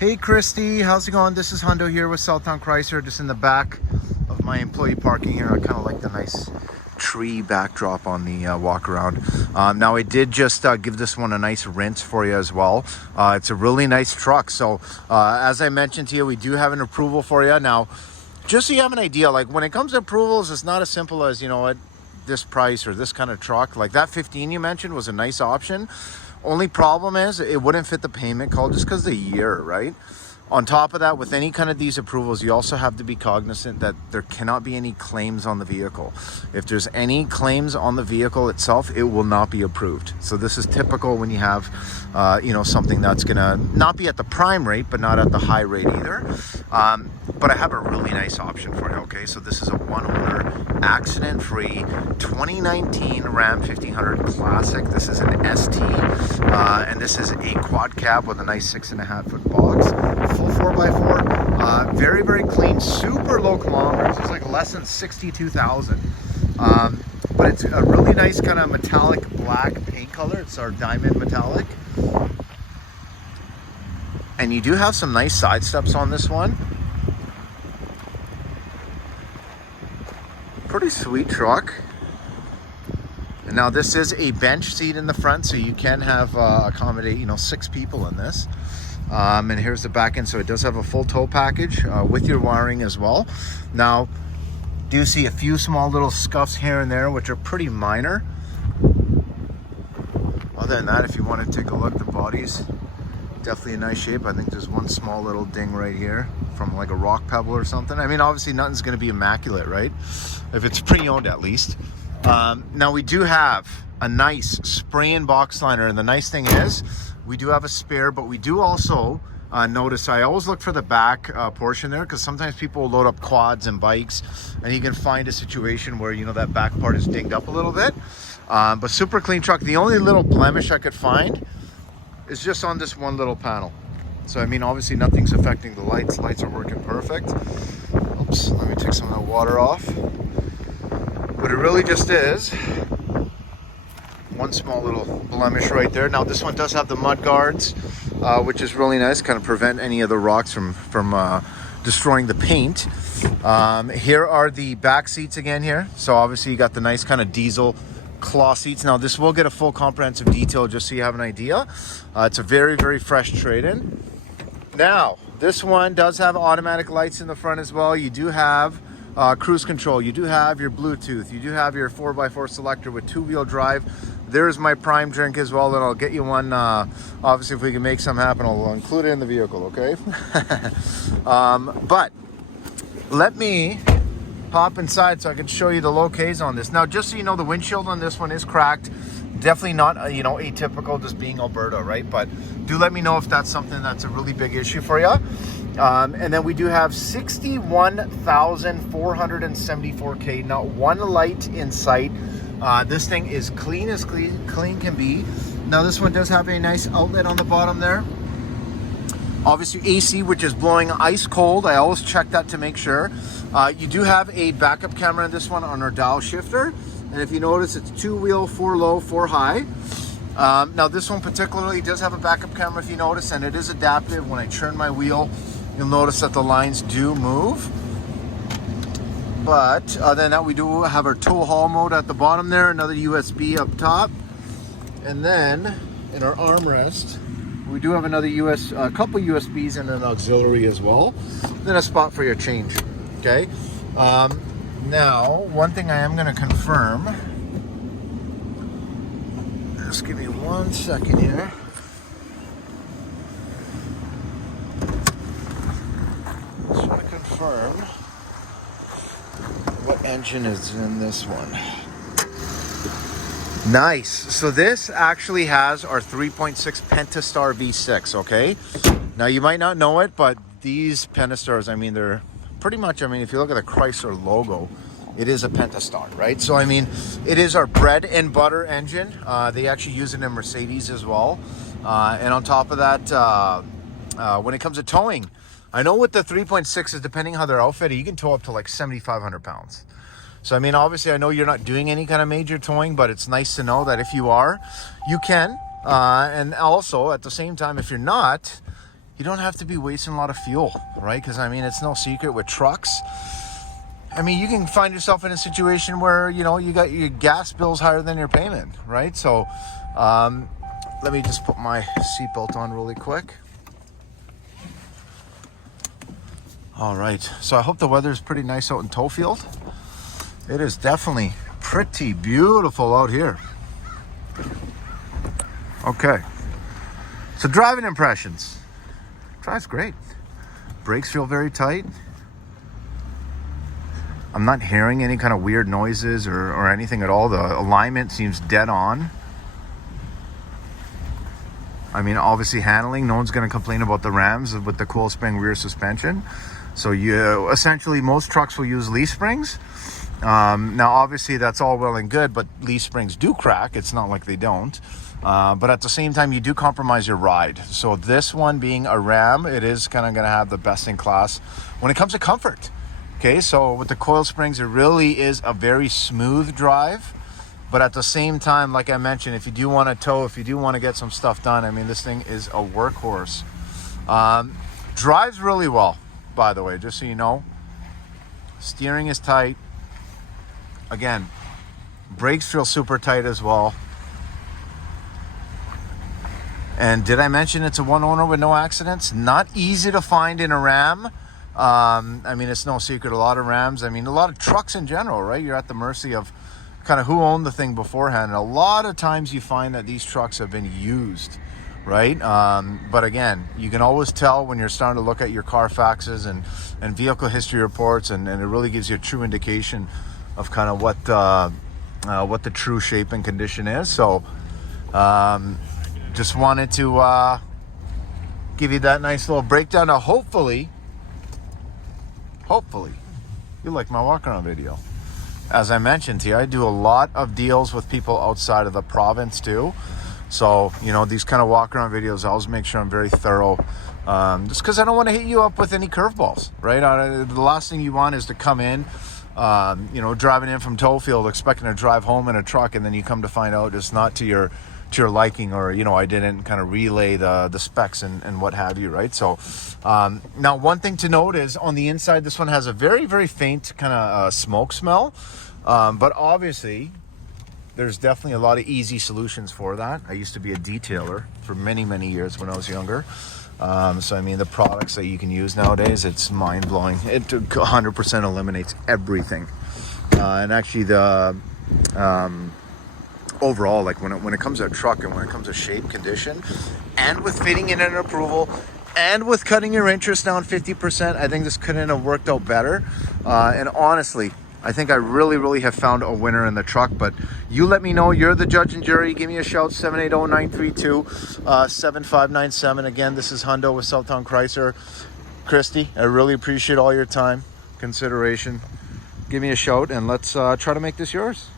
Hey Christie, how's it going? This is Hundo here with Southtown Chrysler, just in the back of my employee parking here. I kind of like the nice tree backdrop on the walk around. Now I did just give this one a nice rinse for you as well. It's a really nice truck. So as I mentioned to you, we do have an approval for you. Now, just so you have an idea, like when it comes to approvals, it's not as simple as, you know what, this price or this kind of truck. Like that 15 you mentioned was a nice option. Only problem is it wouldn't fit the payment call just because of the year, right? On top of that, with any kind of these approvals, you also have to be cognizant that there cannot be any claims on the vehicle. If there's any claims on the vehicle itself, it will not be approved. So this is typical when you have, something that's gonna not be at the prime rate, but not at the high rate either. But I have a really nice option for you, okay? So this is a one-owner, accident-free 2019 Ram 1500 Classic. This is an ST, and this is a quad cab with a nice 6.5-foot box. Full 4x4, very, very clean, super low kilometers. It's like less than 62,000. But it's a really nice kind of metallic black paint color. It's our diamond metallic. And you do have some nice side steps on this one. Pretty sweet truck. And now this is a bench seat in the front, so you can have accommodate 6 people in this. And here's the back end, so it does have a full tow package with your wiring as well. Now, do see a few small little scuffs here and there, which are pretty minor. Other than that, if you want to take a look, the body's definitely in nice shape. I think there's one small little ding right here from like a rock pebble or something. I mean, obviously nothing's going to be immaculate, right? If it's pre-owned at least. Now we do have a nice spray and box liner, and the nice thing is we do have a spare, but we do also notice, I always look for the back portion there, because sometimes people will load up quads and bikes and you can find a situation where that back part is dinged up a little bit. But super clean truck. The only little blemish I could find is just on this one little panel. So I mean, obviously nothing's affecting the lights. Lights are working perfect. Oops, let me take some of that water off. But it really just is one small little blemish right there. Now this one does have the mud guards, which is really nice, kind of prevent any of the rocks from destroying the paint. Here are the back seats again here. So obviously you got the nice kind of diesel cloth seats. Now this will get a full comprehensive detail just so you have an idea. It's a very, very fresh trade-in. Now this one does have automatic lights in the front as well. You do have cruise control. You do have your Bluetooth. You do have your 4x4 selector with 2-wheel drive. There's my prime drink as well, and I'll get you one. Obviously, if we can make something happen, I'll include it in the vehicle, okay? But let me hop inside so I can show you the locays on this. Now, just so you know, the windshield on this one is cracked. Definitely not, atypical, just being Alberta, right? But do let me know if that's something that's a really big issue for you. And then we do have 61,474K, not one light in sight. This thing is clean as clean can be. Now this one does have a nice outlet on the bottom there. Obviously AC, which is blowing ice cold. I always check that to make sure. You do have a backup camera in this one on our dial shifter. And if you notice, it's 2-wheel, 4 low, 4 high. Now this one particularly does have a backup camera if you notice, and it is adaptive. When I turn my wheel, you'll notice that the lines do move. But other than that, we do have our tow haul mode at the bottom there, another USB up top. And then in our armrest, we do have another a couple USBs and an auxiliary as well. Then a spot for your change, okay? Now, one thing I am gonna confirm, just give me 1 second here. Just want to confirm what engine is in this one. Nice. So this actually has our 3.6 Pentastar V6, okay? Now you might not know it, but these Pentastars, I mean, they're pretty much, if you look at the Chrysler logo, it is a Pentastar, right? So I mean, it is our bread and butter engine. They actually use it in Mercedes as well. And on top of that, when it comes to towing, I know with the 3.6s, depending how they're outfitted, you can tow up to like 7,500 pounds. So, I mean, obviously, I know you're not doing any kind of major towing, but it's nice to know that if you are, you can. And also, at the same time, if you're not, you don't have to be wasting a lot of fuel, right? Because I mean, it's no secret with trucks. I mean, you can find yourself in a situation where, you know, you got your gas bills higher than your payment, right? So let me just put my seatbelt on really quick. All right, so I hope the weather is pretty nice out in Tofield. It is definitely pretty beautiful out here. Okay, so driving impressions. Drives great. Brakes feel very tight. I'm not hearing any kind of weird noises or anything at all. The alignment seems dead on. I mean, obviously handling, no one's going to complain about the Rams with the coil spring rear suspension. So you essentially, most trucks will use leaf springs. Now, obviously, that's all well and good, but leaf springs do crack. It's not like they don't. But at the same time, you do compromise your ride. So this one being a Ram, it is kind of going to have the best in class when it comes to comfort. Okay, so with the coil springs, it really is a very smooth drive. But at the same time, like I mentioned, if you do want to tow, if you do want to get some stuff done, I mean, this thing is a workhorse. Drives really well, by the way, just so you know. Steering is tight. Again, brakes feel super tight as well. And did I mention it's a one owner with no accidents? Not easy to find in a Ram. I mean, it's no secret, a lot of Rams, I mean, a lot of trucks in general, right? You're at the mercy of kind of who owned the thing beforehand. And a lot of times you find that these trucks have been used, right? But again, you can always tell when you're starting to look at your Carfaxes and vehicle history reports, and it really gives you a true indication of kind of what the true shape and condition is. So just wanted to give you that nice little breakdown. Now, hopefully you like my walk around video. As I mentioned to you, I do a lot of deals with people outside of the province too. So, you know, these kind of walk around videos, I always make sure I'm very thorough. Just because I don't want to hit you up with any curveballs, right? The last thing you want is to come in, you know, driving in from Tofield, expecting to drive home in a truck, and then you come to find out it's not to your liking, or, you know, I didn't kind of relay the specs and what have you, right? So now one thing to note is on the inside, this one has a very, very faint kind of smoke smell, but obviously there's definitely a lot of easy solutions for that. I used to be a detailer for many, many years when I was younger. So I mean, the products that you can use nowadays, it's mind-blowing. It 100% eliminates everything. And actually the overall, like when it comes to a truck and when it comes to shape, condition, and with fitting in an approval, and with cutting your interest down 50%, I think this couldn't have worked out better. And honestly, I think I really have found a winner in the truck. But you let me know. You're the judge and jury. Give me a shout, 780-932-7597. Again, this is Hundo with Southtown Chrysler. Christie, I really appreciate all your time, consideration. Give me a shout, and let's try to make this yours.